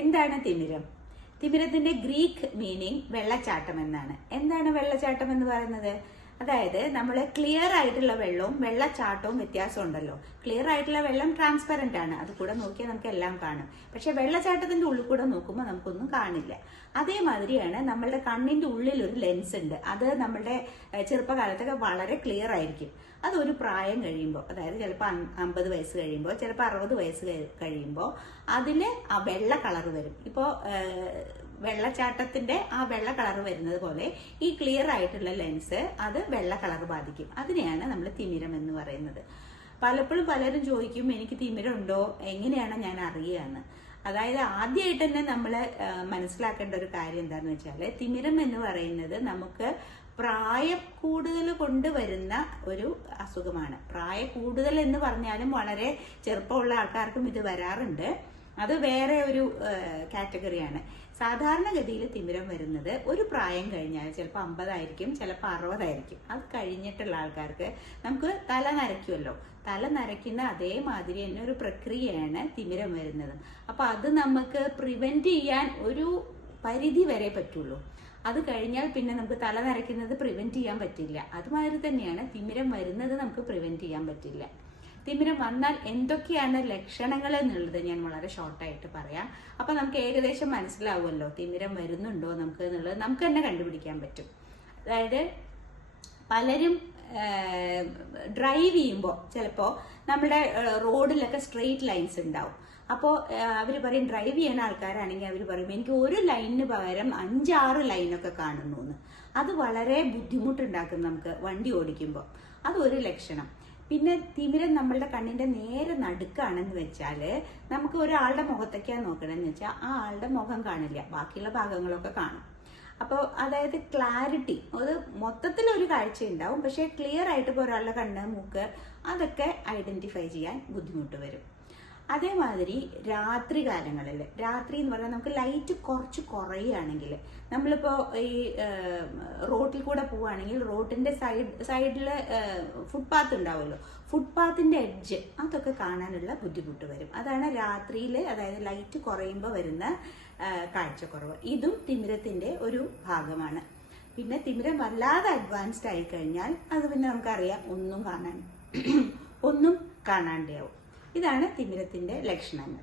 എന്താണ് തിമിരം? തിമിരത്തിന്റെ Greek meaning വെള്ളച്ചാട്ടം എന്നാണ്. എന്താണ് വെള്ളച്ചാട്ടം എന്ന് പറയുന്നത്? അതായത് നമ്മൾ ക്ലിയർ ആയിട്ടുള്ള വെള്ളവും വെള്ളച്ചാട്ടവും വ്യത്യാസം ഉണ്ടല്ലോ. ക്ലിയർ ആയിട്ടുള്ള വെള്ളം ട്രാൻസ്പെറന്റ് ആണ്, അത് കൂടെ നോക്കിയാൽ നമുക്ക് എല്ലാം കാണും. പക്ഷെ വെള്ളച്ചാട്ടത്തിന്റെ ഉള്ളിൽ കൂടെ നോക്കുമ്പോൾ നമുക്കൊന്നും കാണില്ല. അതേമാതിരിയാണ് നമ്മളുടെ കണ്ണിന്റെ ഉള്ളിൽ ഒരു ലെൻസ് ഉണ്ട്. അത് നമ്മളുടെ ചെറുപ്പകാലത്തൊക്കെ വളരെ ക്ലിയർ ആയിരിക്കും. അതൊരു പ്രായം കഴിയുമ്പോൾ, അതായത് ചിലപ്പോൾ 50 വയസ്സ് കഴിയുമ്പോൾ, ചിലപ്പോൾ 60 വയസ്സ് കഴിയുമ്പോൾ അതിന് ആ വെള്ള കളർ വരും. ഇപ്പോൾ വെള്ളച്ചാട്ടത്തിന്റെ ആ വെള്ള കളർ വരുന്നത് പോലെ ഈ ക്ലിയർ ആയിട്ടുള്ള ലെൻസ് അത് വെള്ള കളർ ബാധിക്കും. അതിനെയാണ് നമ്മൾ തിമിരം എന്ന് പറയുന്നത്. പലപ്പോഴും പലരും ചോദിക്കും, എനിക്ക് തിമിരം ഉണ്ടോ, എങ്ങനെയാണ് ഞാൻ അറിയുകയെന്ന്. അതായത് ആദ്യമായിട്ട് തന്നെ നമ്മൾ മനസ്സിലാക്കേണ്ട ഒരു കാര്യം എന്താണെന്ന് വെച്ചാൽ, തിമിരം എന്ന് പറയുന്നത് നമുക്ക് പ്രായം കൂടുതൽ കൊണ്ടുവരുന്ന ഒരു അസുഖമാണ്. പ്രായം കൂടുതൽ എന്ന് പറഞ്ഞാലും വളരെ ചെറുപ്പമുള്ള ആൾക്കാർക്കും ഇത് വരാറുണ്ട്. അത് വേറെ ഒരു കാറ്റഗറിയാണ്. സാധാരണഗതിയിൽ തിമിരം വരുന്നത് ഒരു പ്രായം കഴിഞ്ഞാൽ, ചിലപ്പോൾ 50 ആയിരിക്കും, ചിലപ്പോൾ 60 ആയിരിക്കും. അത് കഴിഞ്ഞിട്ടുള്ള ആൾക്കാർക്ക് നമുക്ക് തല നരയ്ക്കുമല്ലോ, തല നരയ്ക്കുന്ന അതേമാതിരി തന്നെ ഒരു പ്രക്രിയയാണ് തിമിരം വരുന്നത്. അപ്പൊ അത് നമുക്ക് പ്രിവെന്റ് ചെയ്യാൻ ഒരു പരിധി വരെ പറ്റുള്ളൂ. അത് കഴിഞ്ഞാൽ പിന്നെ നമുക്ക് തല നരയ്ക്കുന്നത് പ്രിവെന്റ് ചെയ്യാൻ പറ്റില്ല. അതുമാതിരി തന്നെയാണ് തിമിരം വരുന്നത് നമുക്ക് പ്രിവെന്റ് ചെയ്യാൻ പറ്റില്ല. തിമിരം വന്നാൽ എന്തൊക്കെയാണ് ലക്ഷണങ്ങൾ എന്നുള്ളത് ഞാൻ വളരെ ഷോർട്ടായിട്ട് പറയാം. അപ്പൊ നമുക്ക് ഏകദേശം മനസ്സിലാവുമല്ലോ തിമിരം വരുന്നുണ്ടോ നമുക്ക് എന്നുള്ളത് നമുക്ക് തന്നെ കണ്ടുപിടിക്കാൻ പറ്റും. അതായത് പലരും ഡ്രൈവ് ചെയ്യുമ്പോൾ ചിലപ്പോൾ നമ്മുടെ റോഡിലൊക്കെ സ്ട്രെയിറ്റ് ലൈൻസ് ഉണ്ടാവും. അപ്പോൾ അവർ പറയും, ഡ്രൈവ് ചെയ്യുന്ന ആൾക്കാരാണെങ്കിൽ അവർ പറയും, എനിക്ക് ഒരു ലൈനിന് പകരം 5-6 ലൈനൊക്കെ കാണുന്നു എന്ന്. അത് വളരെ ബുദ്ധിമുട്ടുണ്ടാക്കും നമുക്ക് വണ്ടി ഓടിക്കുമ്പോൾ. അതൊരു ലക്ഷണം. പിന്നെ തിമിരം നമ്മളുടെ കണ്ണിന്റെ നേരെ നടുക്കാണെന്ന് വെച്ചാല് നമുക്ക് ഒരാളുടെ മുഖത്തേക്കാണ് നോക്കണമെന്ന് വെച്ചാൽ ആ ആളുടെ മുഖം കാണില്ല, ബാക്കിയുള്ള ഭാഗങ്ങളൊക്കെ കാണും. അപ്പോൾ അതായത് ക്ലാരിറ്റി, അത് മൊത്തത്തിൽ ഒരു കാഴ്ച ഉണ്ടാവും, പക്ഷെ ക്ലിയർ ആയിട്ട് ഇപ്പോൾ ഒരാളുടെ കണ്ണ്, മൂക്ക് അതൊക്കെ ഐഡന്റിഫൈ ചെയ്യാൻ ബുദ്ധിമുട്ട് വരും. അതേമാതിരി രാത്രി കാലങ്ങളിൽ, രാത്രി എന്ന് പറഞ്ഞാൽ നമുക്ക് ലൈറ്റ് കുറച്ച് കുറയുകയാണെങ്കിൽ, നമ്മളിപ്പോ ഈ റോഡിൽ കൂടെ പോവുകയാണെങ്കിൽ റോഡിന്റെ സൈഡിൽ ഫുട്പാത്ത് ഉണ്ടാവുമല്ലോ, ഫുട്പാത്തിന്റെ എഡ്ജ് അതൊക്കെ കാണാനുള്ള ബുദ്ധിമുട്ട് വരും. അതാണ് രാത്രിയിൽ, അതായത് ലൈറ്റ് കുറയുമ്പോൾ വരുന്ന കാഴ്ചക്കുറവ്. ഇതും തിമിരത്തിന്റെ ഒരു ഭാഗമാണ്. പിന്നെ തിമിരം വല്ലാതെ അഡ്വാൻസ്ഡ് ആയി കഴിഞ്ഞാൽ അത് പിന്നെ നമുക്കറിയാം, ഒന്നും കാണാണ്ടാവും. ഇതാണ് തിമിരത്തിന്റെ ലക്ഷണങ്ങൾ.